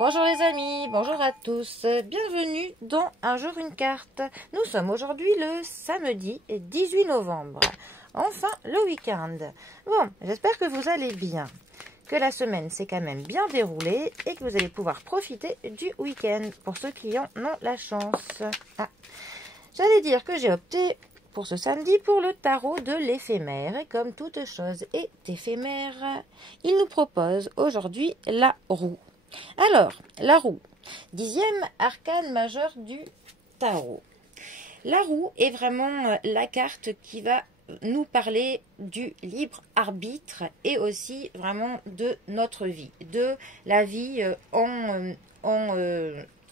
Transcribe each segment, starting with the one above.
Bonjour les amis, bonjour à tous, bienvenue dans Un jour une carte. Nous sommes aujourd'hui le samedi 18 novembre, enfin le week-end. Bon, j'espère que vous allez bien, que la semaine s'est quand même bien déroulée et que vous allez pouvoir profiter du week-end pour ceux qui en ont la chance. J'allais dire que j'ai opté pour ce samedi pour le tarot de l'éphémère et comme toute chose est éphémère, il nous propose aujourd'hui la roue. Alors, la roue, 10e arcane majeur du tarot. La roue est vraiment la carte qui va nous parler du libre arbitre et aussi vraiment de notre vie, de la vie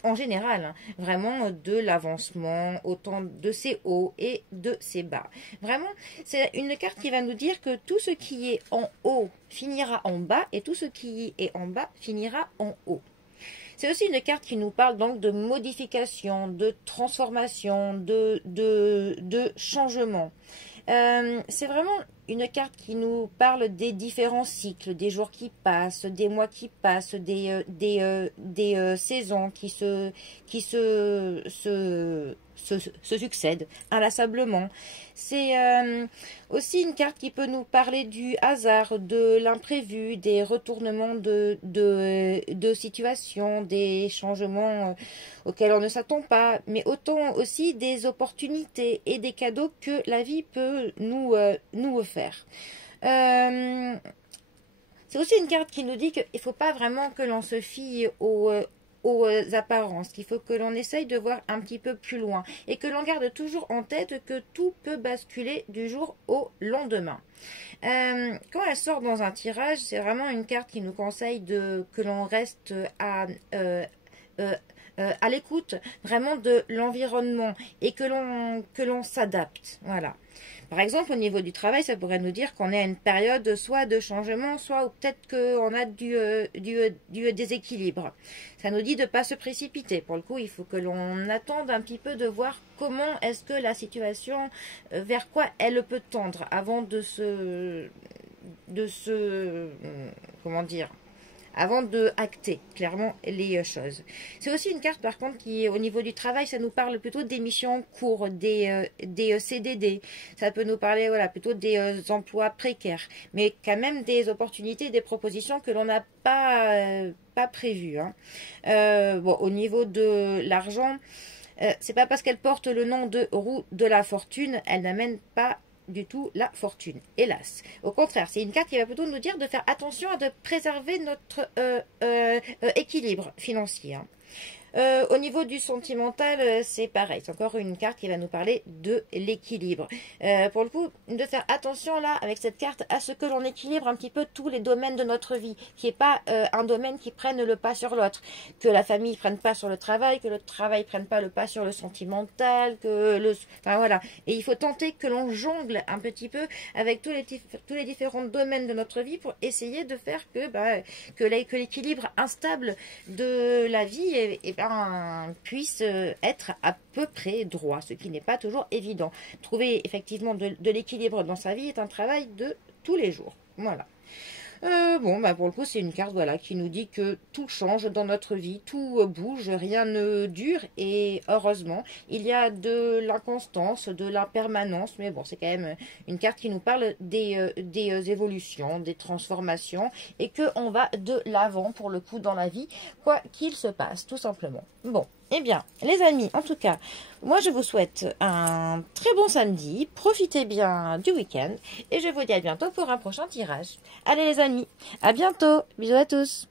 en général, vraiment de l'avancement, autant de ses hauts et de ses bas. Vraiment, c'est une carte qui va nous dire que tout ce qui est en haut finira en bas et tout ce qui est en bas finira en haut. C'est aussi une carte qui nous parle donc de modification, de transformation, de changement. C'est vraiment une carte qui nous parle des différents cycles, des jours qui passent, des mois qui passent, des saisons qui se succèdent inlassablement. C'est aussi une carte qui peut nous parler du hasard, de l'imprévu, des retournements de situations, des changements auxquels on ne s'attend pas, mais autant aussi des opportunités et des cadeaux que la vie peut nous offrir. C'est aussi une carte qui nous dit qu'il ne faut pas vraiment que l'on se fie aux apparences, qu'il faut que l'on essaye de voir un petit peu plus loin et que l'on garde toujours en tête que tout peut basculer du jour au lendemain. Quand elle sort dans un tirage, c'est vraiment une carte qui nous conseille que l'on reste à l'écoute vraiment de l'environnement et que l'on s'adapte. Voilà. Par exemple, au niveau du travail, ça pourrait nous dire qu'on est à une période soit de changement, soit peut-être qu'on a du déséquilibre. Ça nous dit de ne pas se précipiter. Pour le coup, il faut que l'on attende un petit peu de voir comment est-ce que la situation, vers quoi elle peut tendre avant comment dire, avant de acter clairement les choses. C'est aussi une carte par contre qui, au niveau du travail, ça nous parle plutôt des missions courtes, des CDD. Ça peut nous parler voilà, plutôt des emplois précaires, mais quand même des opportunités, des propositions que l'on n'a pas prévues. Bon, au niveau de l'argent, c'est pas parce qu'elle porte le nom de roue de la fortune, elle n'amène pas du tout la fortune, hélas. Au contraire, c'est une carte qui va plutôt nous dire de faire attention à de préserver notre équilibre financier. Au niveau du sentimental, c'est pareil. C'est encore une carte qui va nous parler de l'équilibre. Pour le coup, de faire attention là, avec cette carte, à ce que l'on équilibre un petit peu tous les domaines de notre vie. Qu'il n'y ait pas un domaine qui prenne le pas sur l'autre. Que la famille ne prenne pas sur le travail, que le travail ne prenne pas le pas sur le sentimental. Enfin voilà. Et il faut tenter que l'on jongle un petit peu avec tous les différents domaines de notre vie pour essayer de faire que l'équilibre instable de la vie puisse être à peu près droit, ce qui n'est pas toujours évident. Trouver effectivement de l'équilibre dans sa vie est un travail de tous les jours. Voilà. Pour le coup, c'est une carte voilà, qui nous dit que tout change dans notre vie, tout bouge, rien ne dure et heureusement, il y a de l'inconstance, de l'impermanence, mais bon, c'est quand même une carte qui nous parle des évolutions, des transformations et qu'on va de l'avant pour le coup dans la vie, quoi qu'il se passe, tout simplement. Bon. Eh bien, les amis, en tout cas, moi je vous souhaite un très bon samedi, profitez bien du week-end et je vous dis à bientôt pour un prochain tirage. Allez les amis, à bientôt, bisous à tous.